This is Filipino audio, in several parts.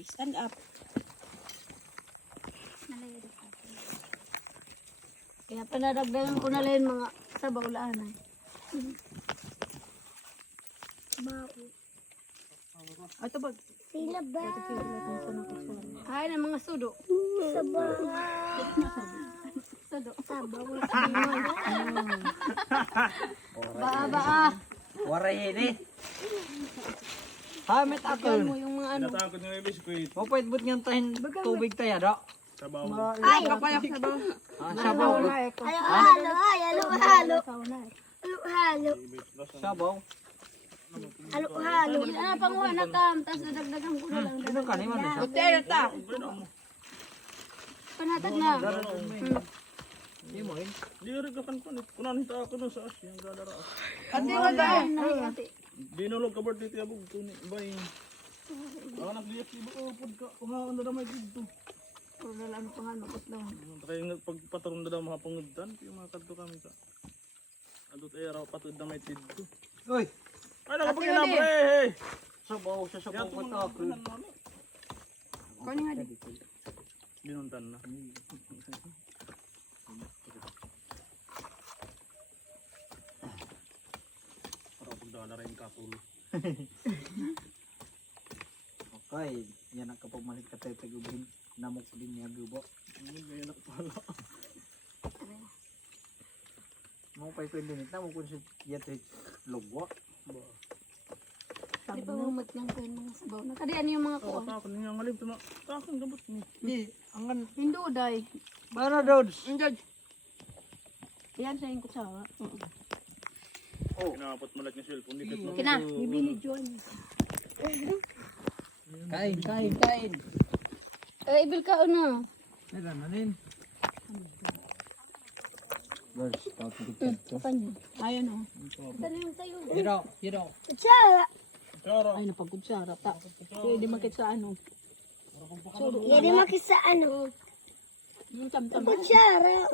Stand up. Kaya panadagdagan ko na lang mga sabaw laanay. Ito ba? Sila ba? Ay, na mga sudo. Sabaw. Sudo. Sabaw. Baa. Waray ini. Hamit Ikaw mo ako. yung mga ano. Natakot nyo yung biskuit. Mapait but ng tahin tubig tayo do. Sabaw. Ay, kapayak na ba? Sabaw. Halo-halo. Halo-halo. Halo-halo. Sabaw. Halo-halo. Ano panguha na kam, tapos nadagdagan ko na lang. Ano ka naman na Buti na ta. Panatag na. Hindi mo eh. Di rin ka kanpanit. Kunanin ta ako nun sa asyang gadaraas. Ate mo ba? Di nalog ka birthday tiya bug. Tuni. Bay. Anak diyak di ba? Oh, pagka. Kuhaan na damay dito. Wala lang pa nga, makot lang. Kaya pagpataron na daw mga pangudan. Yung mga kanto kami ka. Adot ay raw patod na may tidto. Uy. Ay, nakapagin na pre! Sabaw sa sabaw ko ta ako. Kani nga di. Binuntan na. Para pagdawa na rin kapulo. Okay. Yan ang kapagmalit ka tayo pag-ubin. Namok din niya gubo. Ano gaya na pala? Mo pa ito din ita mo kun si yate logwa. Di pa umot lang ko yung mga sabaw. Nakadian yung mga kuha. Takot niya ngalim. Takot gabot ni. Di angan Hinduday. para dods. Enjoy. Yan sa yung kutsara. Pinapot malat niya cellphone. Di kat Kina, ibinidyoan. Kain. Eh, ibil ka ano. Nila na din. Girls, tawag ko dito. Apa niya? Ayun o. Dali yung sayo. Yiro. Kutsara. Charo. Ay, napagkutsara ta. Pwede makit sa ano. Yan yung makisa ano. Yung tam-tam. Kutsara.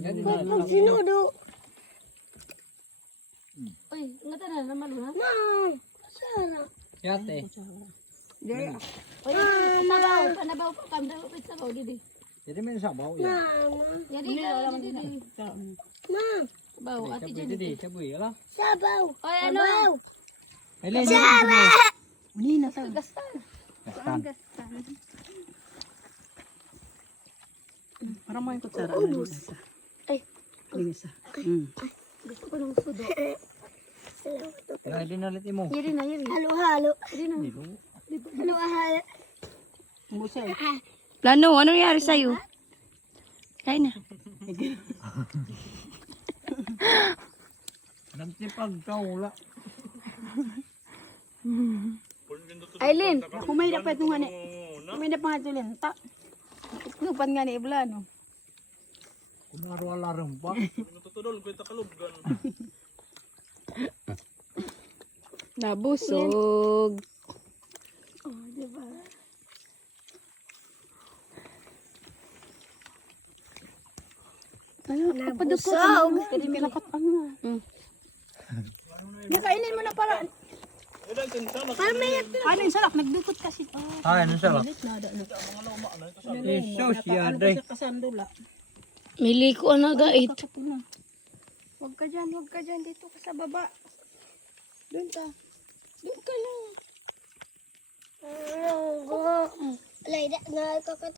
Yan din Pag sinudo. Uy, ngata na naman ha? Ma'am. Kutsara. Yate. Dere. Uy, panabaw. Panabaw pa kam. Daw pit sabaw didi. Jadi may sabaw ya. Mama. Yadi ka, didi. Ma'am. Sabaw, ati Sabi dyan. didi, sabi ala. Sabaw. Oy, ano? Elen. Hindi na sa. Gastan. Kastan. Para mo yung kutsara. Ay. Lingisa. Gusto ko ng sudo. Kaya din nalit mo. Yari na, yari. Halo-halo. Yari na. Halo-halo. Musay. Plano, ano nangyari sa'yo? Kain na. Nagtipag ka wala. Aileen, kumay na pa ito nga ni. Kumay na pa nga ito rin. Ta. Lupan nga ni Ibla, no? Kunaro alarm pa. Natutulol ko ita kalubgan. Nabusog. Oh, diba? Ano? Nabusog. Pwede pinakat ano. Nakainin mo na para. Ano yung salak? Nagdukot kasi. Ay, ano siya? Nada na. Jesus, yaday. Kasandula. Mili ko na gait. Huwag ka dyan. Dito ka sa baba. Doon ka. Doon ka lang. Alay, na kakat.